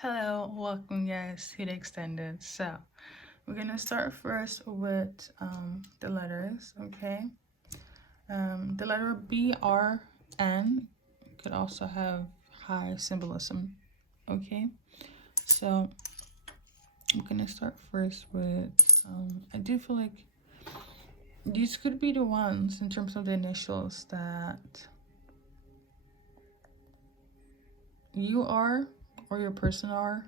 Hello, welcome guys to the extended. So we're gonna start first with the letters, okay? The letter B, R, N could also have high symbolism, okay? So I'm gonna start first with, I do feel like these could be the ones in terms of the initials that you are or your person are,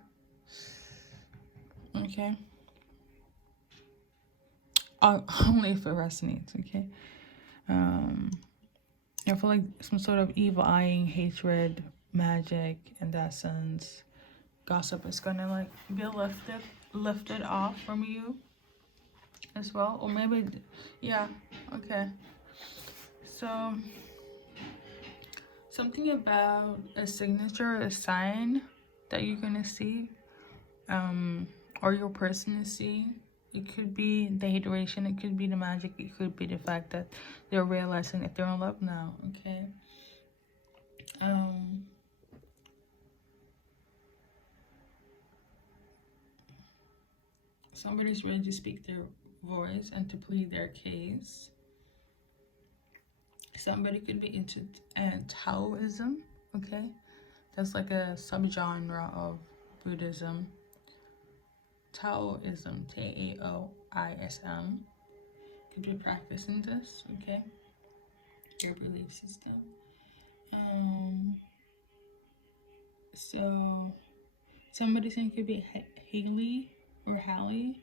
okay? Only if it resonates, okay? I feel like some sort of evil eyeing, hatred, magic, in that sense. Gossip is gonna like be lifted off from you as well. Or maybe, yeah, okay. So, something about a signature, a sign that you're gonna see, or your person is seeing. It could be the hateration, it could be the magic, it could be the fact that they're realizing that they're in love now, okay? Um, Somebody's ready to speak their voice and to plead their case. Somebody could be into Taoism, okay? That's like a subgenre of Buddhism. Taoism, Taoism, could be practicing this, okay? Your belief system. So somebody saying could be Haley or Hallie.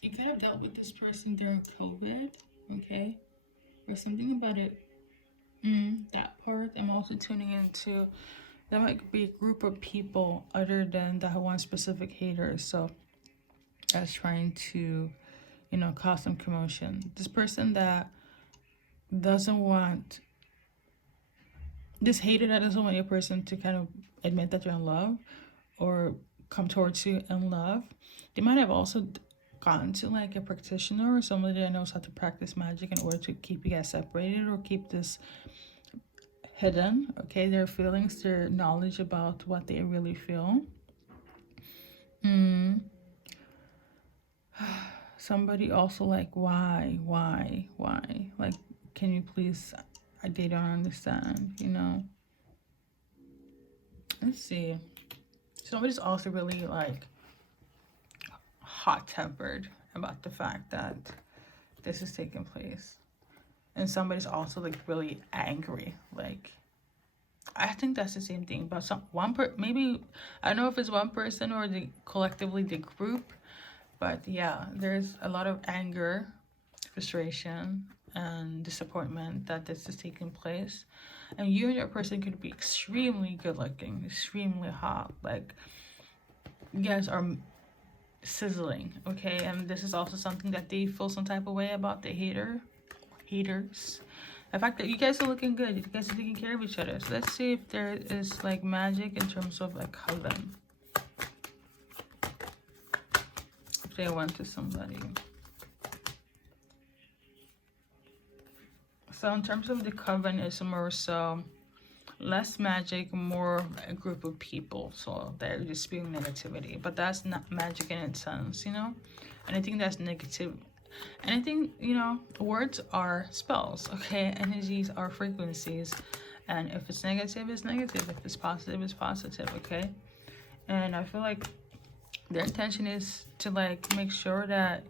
You could have dealt with this person during COVID, okay? Or something about it. That part. I'm also tuning into. There might be a group of people other than that one specific hater. So that's trying to, cause some commotion. This person that doesn't want this hater that doesn't want your person to kind of admit that you're in love or come towards you in love. They might have also gone to like a practitioner or somebody that knows how to practice magic in order to keep you guys separated or keep this hidden, okay? Their feelings, their knowledge about what they really feel. Somebody also like, why? Like, can you please, they don't understand, Let's see. Somebody's also really like hot-tempered about the fact that this is taking place. And somebody's also like really angry, like, I think that's the same thing. But maybe I don't know if it's one person or collectively the group, but yeah, there's a lot of anger, frustration, and disappointment that this is taking place. And you and your person could be extremely good looking, extremely hot. Like, you guys are sizzling, okay? And this is also something that they feel some type of way about the haters. The fact that you guys are looking good, you guys are taking care of each other. So let's see if there is like magic in terms of like coven. If they went to somebody. So in terms of the coven, it's more so less magic, more a group of people. So they're just spewing negativity. But that's not magic in its sense, Anything that's negative. Anything, words are spells, okay? Energies are frequencies. And if it's negative, it's negative. If it's positive, it's positive, okay? And I feel like their intention is to like make sure that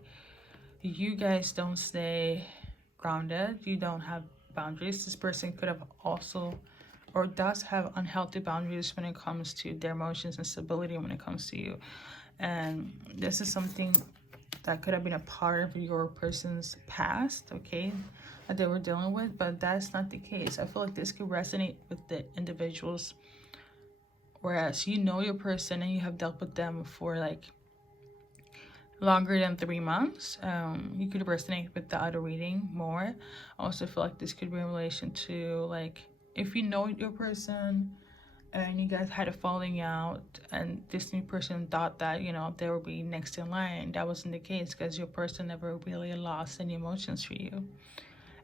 you guys don't stay grounded. You don't have boundaries. This person could have also or does have unhealthy boundaries when it comes to their emotions and stability when it comes to you. And this is something that could have been a part of your person's past, okay, that they were dealing with, but that's not the case. I feel like this could resonate with the individuals, whereas you know your person and you have dealt with them for like longer than 3 months. You could resonate with the other reading more. I also feel like this could be in relation to like if you know your person and you guys had a falling out and this new person thought that they would be next in line. That wasn't the case because your person never really lost any emotions for you.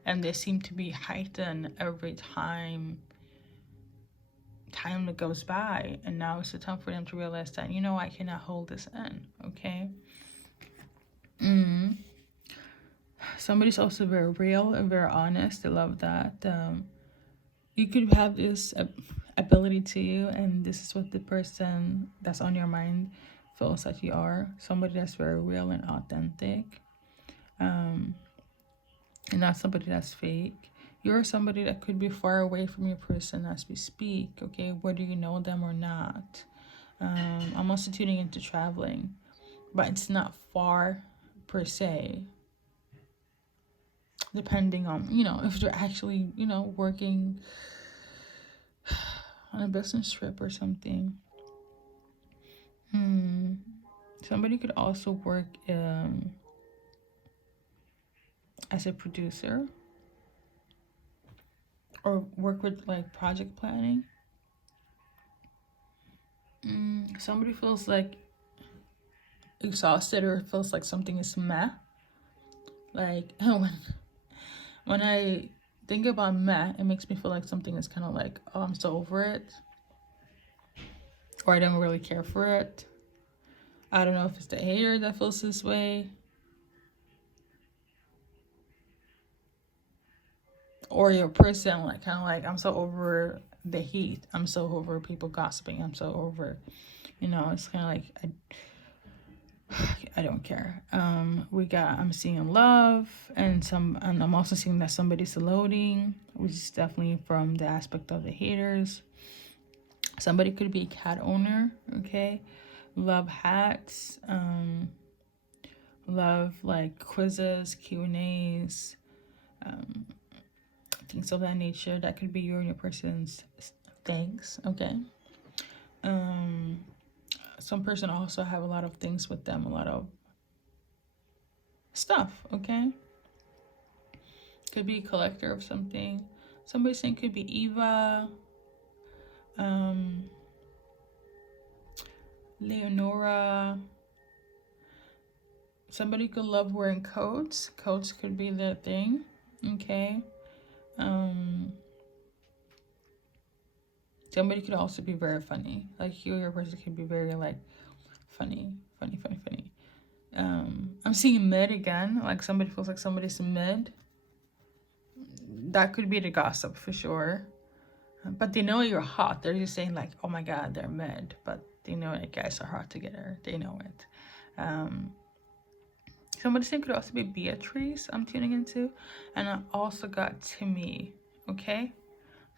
and they seem to be heightened every time that goes by. And now it's the time for them to realize that, you know, I cannot hold this in. Okay. Somebody's also very real and very honest. I love that. You could have this ability to you, and this is what the person that's on your mind feels that you are. Somebody that's very real and authentic, and not somebody that's fake. You're somebody that could be far away from your person as we speak, okay, whether you know them or not. I'm also tuning into traveling, but it's not far per se, depending on, you know, if they're actually, you know, working on a business trip or something. Somebody could also work as a producer, or work with like project planning. Somebody feels like exhausted, or feels like something is meh. Like when I think about meh, it makes me feel like something is kind of like, oh, I'm so over it, or I don't really care for it. I don't know if it's the hater that feels this way, or your person, like kind of like, I'm so over the heat, I'm so over people gossiping, I'm so over, you know, it's kind of like I don't care. I'm seeing love, and I'm also seeing that somebody's loading, which is definitely from the aspect of the haters. Somebody could be a cat owner, okay? Love hats, love like quizzes, Q&As, things of that nature. That could be you and your person's things, okay? Some person also have a lot of things with them, a lot of stuff, okay? Could be a collector of something. Somebody saying could be Eva, Leonora. Somebody could love wearing coats. Coats could be their thing, okay? Somebody could also be very funny. Like you or your person could be very like funny. I'm seeing mid again. Like somebody feels like somebody's mid. That could be the gossip for sure. But they know you're hot. They're just saying like, oh my God, they're mid. But they know that guys are hot together. They know it. Somebody's name could also be Beatrice, I'm tuning into. And I also got Timmy, okay?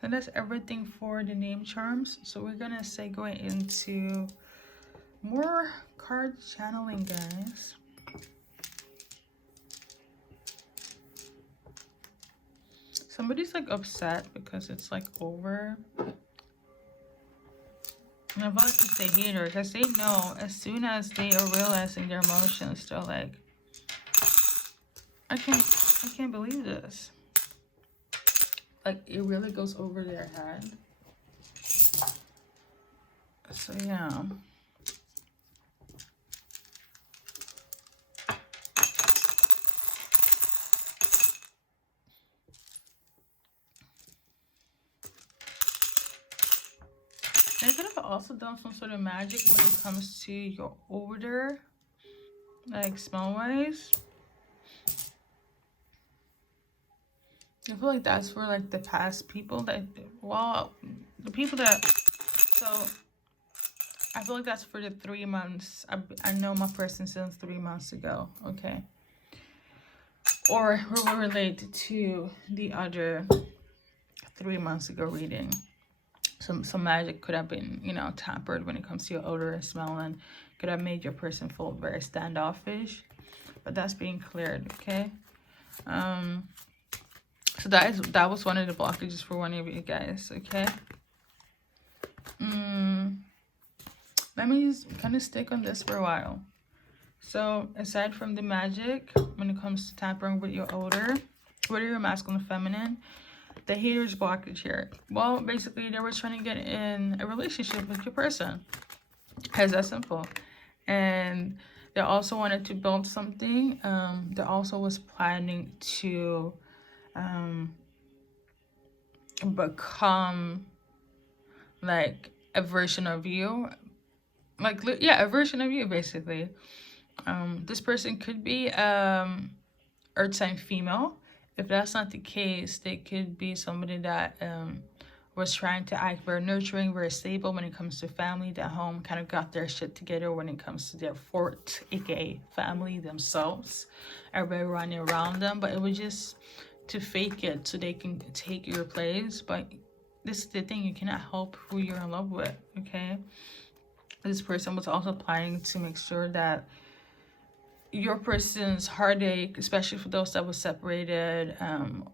So that's everything for the name charms. So we're gonna say going into more card channeling, guys. Somebody's like upset because it's like over. And I feel like it's the hater, because they know as soon as they are realizing their emotions, they're like, I can't believe this. Like it really goes over their head. So yeah. They could have also done some sort of magic when it comes to your odor, like smell-wise. I feel like that's for like the past people that, well, the people that, so I feel like that's for the 3 months. I know my person since 3 months ago, okay? Or we'll relate to the other 3 months ago reading. Some magic could have been, you know, tampered when it comes to your odor and smell, and could have made your person feel very standoffish. But that's being cleared, okay? So that was one of the blockages for one of you guys, okay? Let me just kind of stick on this for a while. So aside from the magic, when it comes to tampering with your odor, whether you're masculine or feminine, the hater's blockage here. Well, basically, they were trying to get in a relationship with your person. It's that simple. And they also wanted to build something. They also was planning to become like a version of you, like yeah, a version of you basically. This person could be earth sign female. If that's not the case, they could be somebody that was trying to act very nurturing, very stable when it comes to family, that home, kind of got their shit together when it comes to their fort, aka family themselves, everybody running around them, but it was just to fake it so they can take your place. But this is the thing, you cannot help who you're in love with, okay? This person was also planning to make sure that your person's heartache, especially for those that was separated,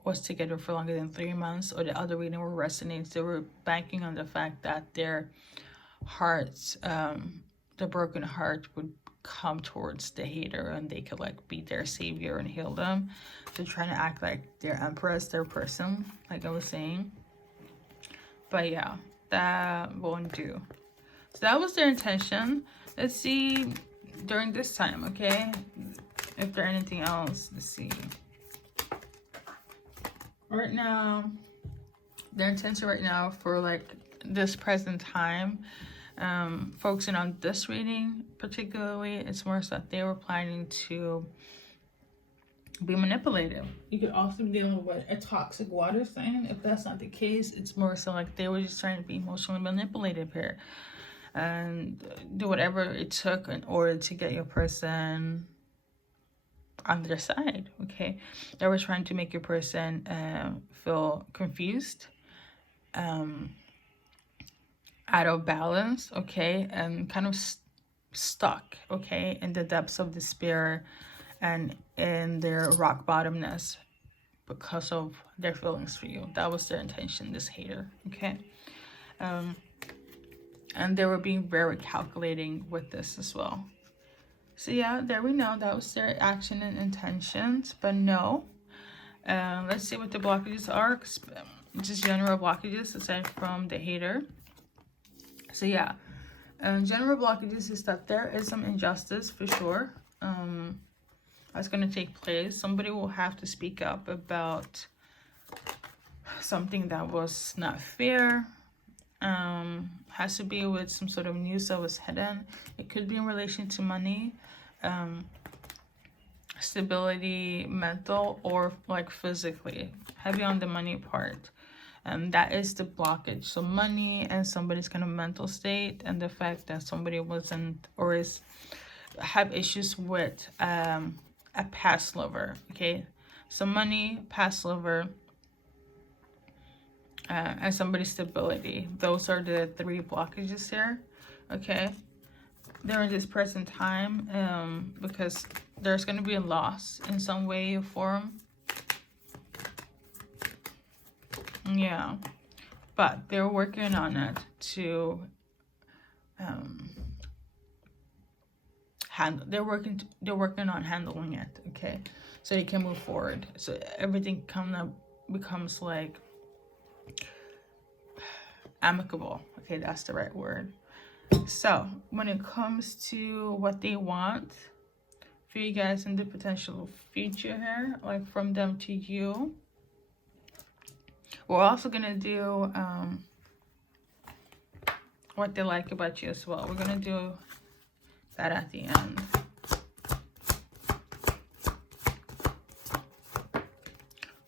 was together for longer than 3 months, or the other reading were resonates, they were banking on the fact that their hearts, the broken heart would come towards the hater and they could like be their savior and heal them. They're trying to act like their empress, their person, like I was saying. But yeah, that won't do. So that was their intention. Let's see during this time, okay, if there anything else. Let's see. Right now, their intention right now for like this present time, focusing on this reading particularly, it's more so that they were planning to be manipulative. You could also be dealing with a toxic water sign. If that's not the case, it's more so like they were just trying to be emotionally manipulative here and do whatever it took in order to get your person on their side, okay? They were trying to make your person feel confused, out of balance, okay, and kind of stuck, okay, in the depths of despair and in their rock bottomness because of their feelings for you. That was their intention, this hater, okay? And they were being very calculating with this as well. So yeah, there we know that was their action and intentions. But no, let's see what the blockages are. Just general blockages aside from the hater. So yeah, general blockages is that there is some injustice for sure that's going to take place. Somebody will have to speak up about something that was not fair. Has to be with some sort of news that was hidden. It could be in relation to money, stability, mental, or like physically. Heavy on the money part. That is the blockage. So money and somebody's kind of mental state, and the fact that somebody wasn't or is have issues with a past lover. Okay, so money, past lover, and somebody's stability. Those are the 3 blockages here, okay? During this present time, because there's going to be a loss in some way or form. Yeah, but they're working on it to they're working on handling it, okay? So you can move forward. So everything kind of becomes like amicable, okay? That's the right word. So when it comes to what they want for you guys in the potential future here, like from them to you, we're also gonna do what they like about you as well. We're gonna do that at the end.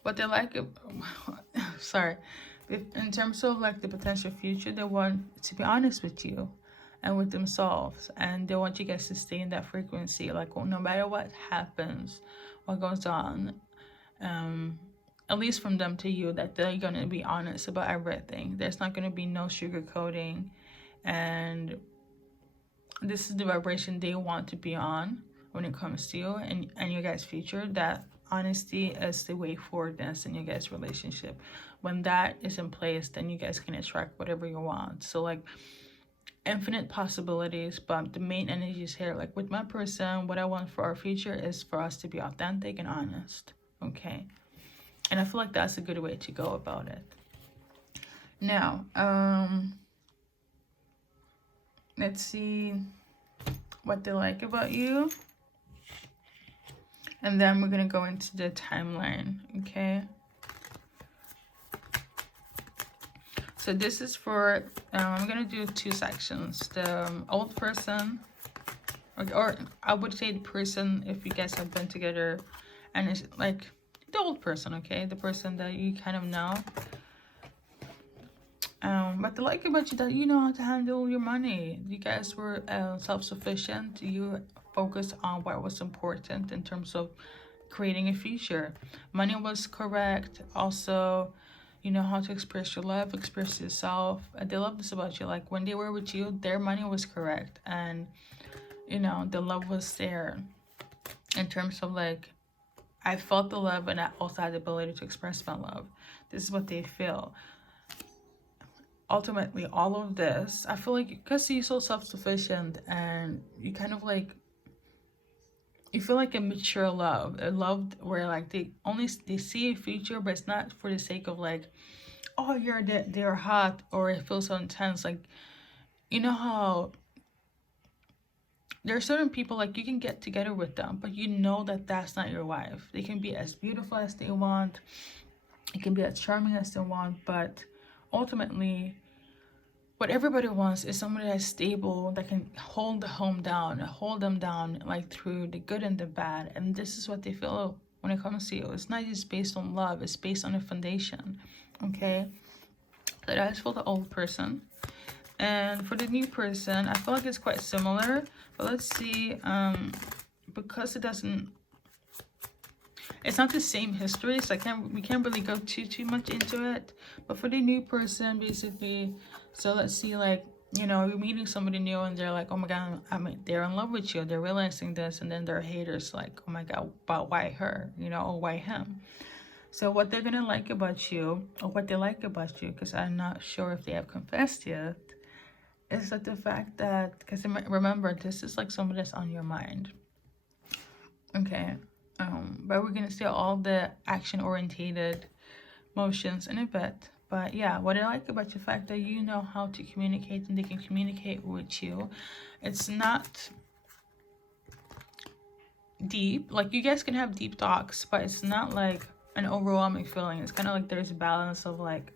What they like, sorry, in terms of like the potential future, they want to be honest with you and with themselves, and they want you guys to stay in that frequency, like no matter what happens, what goes on, at least from them to you, that they're gonna be honest about everything. There's not gonna be no sugarcoating, and this is the vibration they want to be on when it comes to you and your guys' future. That honesty is the way forward in your guys' relationship. When that is in place, then you guys can attract whatever you want. So like infinite possibilities, but the main energy is here. Like with my person, what I want for our future is for us to be authentic and honest, okay? And I feel like that's a good way to go about it. Now, let's see what they like about you. And then we're going to go into the timeline, okay? So this is for, I'm going to do 2 sections. The old person, or I would say the person, if you guys have been together, and it's like the old person, okay? The person that you kind of know. But the like about you that you know how to handle your money. You guys were self-sufficient. You focused on what was important in terms of creating a future. Money was correct. Also, you know how to express your love, express yourself. They love this about you. Like when they were with you, their money was correct, and you know the love was there. In terms of like, I felt the love, and I also had the ability to express my love. This is what they feel. Ultimately, all of this, I feel like because you're so self-sufficient, and you kind of like, you feel like a mature love, a love where like they see a future, but it's not for the sake of like, oh, they're hot, or it feels so intense. Like, you know how there are certain people, like you can get together with them, but you know that that's not your wife. They can be as beautiful as they want, it can be as charming as they want, but ultimately what everybody wants is somebody that's stable, that can hold the home down, hold them down, like through the good and the bad. And this is what they feel when it comes to you. It's not just based on love, it's based on a foundation. Okay, so that's for the old person. And for the new person, I feel like it's quite similar, but let's see. Because it's not the same history, so we can't really go too much into it. But for the new person, basically, so let's see, like, you know, you're meeting somebody new and they're like, oh my god, I mean, they're in love with you, they're realizing this, and then they're haters, like, oh my god, but why her, you know, or why him? So what they're gonna like about you, or what they like about you, because I'm not sure if they have confessed yet, is that the fact that, because remember, this is like somebody that's on your mind. Okay, but we're gonna see all the action-orientated motions in a bit. But yeah, what I like about the fact that you know how to communicate, and they can communicate with you. It's not deep, like you guys can have deep talks, but it's not like an overwhelming feeling. It's kind of like there's a balance of like,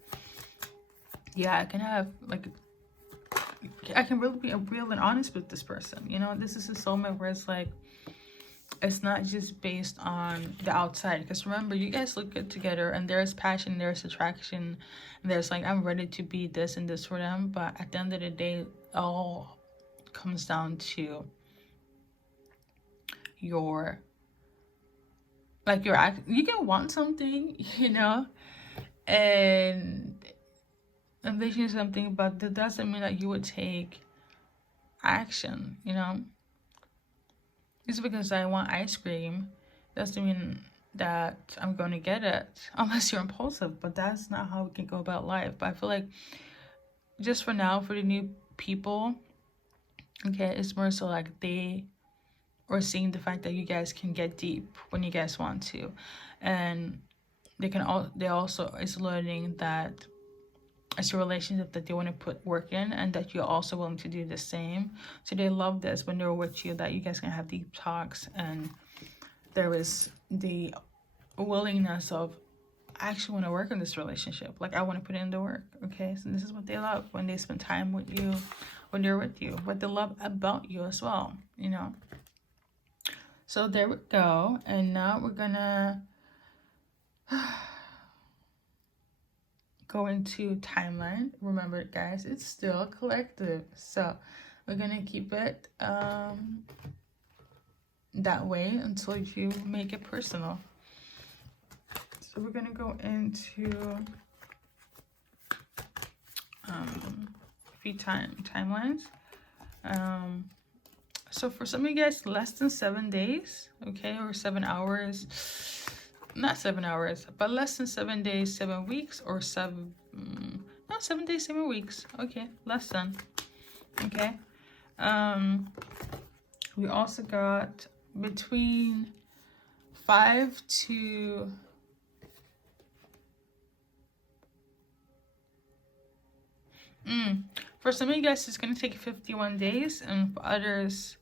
yeah, I can really be real and honest with this person, you know. This is a soulmate where it's like, it's not just based on the outside, because remember, you guys look good together, and there's passion, there's attraction, and there's like, I'm ready to be this and this for them. But at the end of the day, it all comes down to your, like, you can want something, you know, and envision something, but that doesn't mean that you would take action, you know. Just because I want ice cream doesn't mean that I'm going to get it, unless you're impulsive. But that's not how we can go about life. But I feel like just for now, for the new people, okay, it's more so like they are seeing the fact that you guys can get deep when you guys want to, and they also is learning that it's a relationship that they want to put work in, and that you're also willing to do the same. So they love this when they're with you, that you guys can have deep talks, and there is the willingness of, I actually want to work on this relationship, like I want to put in the work. Okay, so this is what they love when they spend time with you, when they're with you, what they love about you as well, you know. So there we go. And now we're gonna go into timeline. Remember, guys, it's still collective, so we're gonna keep it that way until you make it personal. So we're gonna go into a few timelines. So for some of you guys, less than 7 days, okay, or 7 hours, not 7 hours, but less than 7 days, 7 weeks, or 7 days, 7 weeks, okay, less than, okay. We also got between 5 to for some of you guys, it's gonna take 51 days, and for others,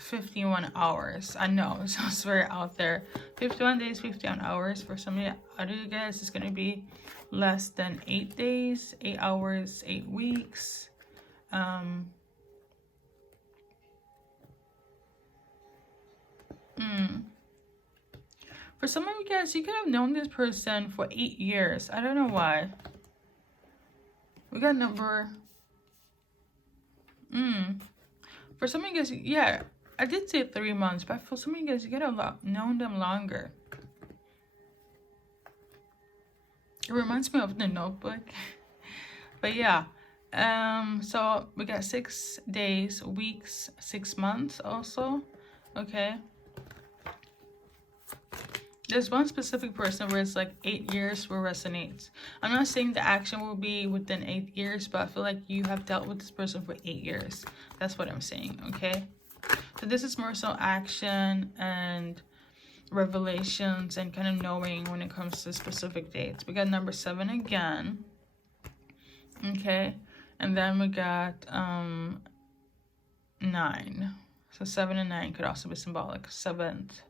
51 hours. I know it sounds very out there. 51 days, 51 hours. For some of you guys, it's going to be less than 8 days, 8 hours, 8 weeks. For some of you guys, you could have known this person for 8 years. I don't know why. We got number... For some of you guys, yeah, I did say 3 months, but for some of you guys, you could have known them longer. It reminds me of The Notebook. But yeah, so we got 6 days, weeks, 6 months also. Okay. There's one specific person where it's like 8 years where resonates. I'm not saying the action will be within 8 years, but I feel like you have dealt with this person for 8 years. That's what I'm saying, okay? So this is more so action and revelations and kind of knowing when it comes to specific dates. We got number 7 again. Okay. And then we got 9. So 7 and 9 could also be symbolic. 7th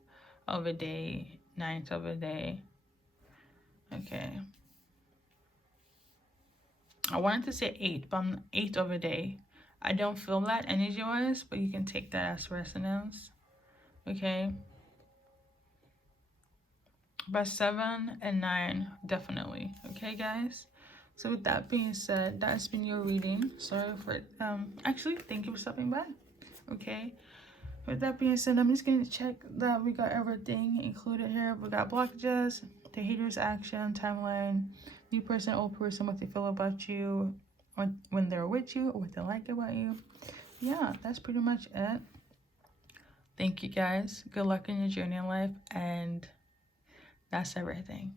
of a day, 9th of a day. Okay. I wanted to say 8, but I'm 8 of a day. I don't feel that energy-wise, but you can take that as resonance. Okay. But 7 and 9, definitely. Okay, guys? So with that being said, that's been your reading. Sorry for actually, thank you for stopping by. Okay. With that being said, I'm just going to check that we got everything included here. We got blockages, the hater's action, timeline, new person, old person, what they feel about you, when they're with you, or what they like about you. Yeah, that's pretty much it. Thank you, guys. Good luck in your journey in life, and that's everything.